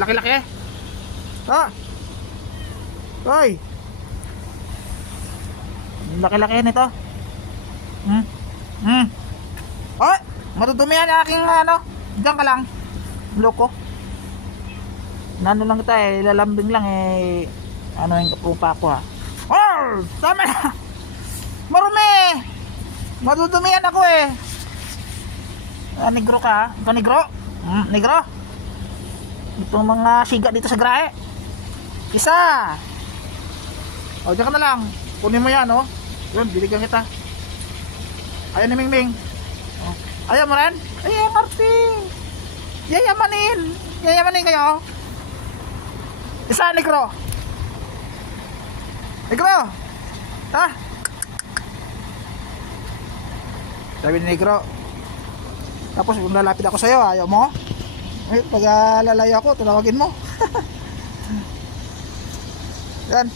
Laki-laki. Ha? Hoy. Laki-laki nito. Ay, matutumi yan aking ano. Diyan ka lang. Loko. Nano lang kita eh, lalambing lang eh. Ano yung upa ko ha. Oh, tama na. Marumi. Matutumian ako eh. Negro ka ha? Ito negro? Negro? Itong mga siga dito sa grahe. Isa. O, dyan ka na lang. Kunin mo yan oh. Yun, biligyan kita. Ayaw ni Mingming. Oh. Ayaw mo rin? Ay, Martin. Yayamanin. Yayamanin kayo. Isa, negro. Negro. Ha? Sabi ni negro. Tapos kung lalapit ako sa'yo, ayaw mo? Pag lalayo ako, tunawagin mo. Yan.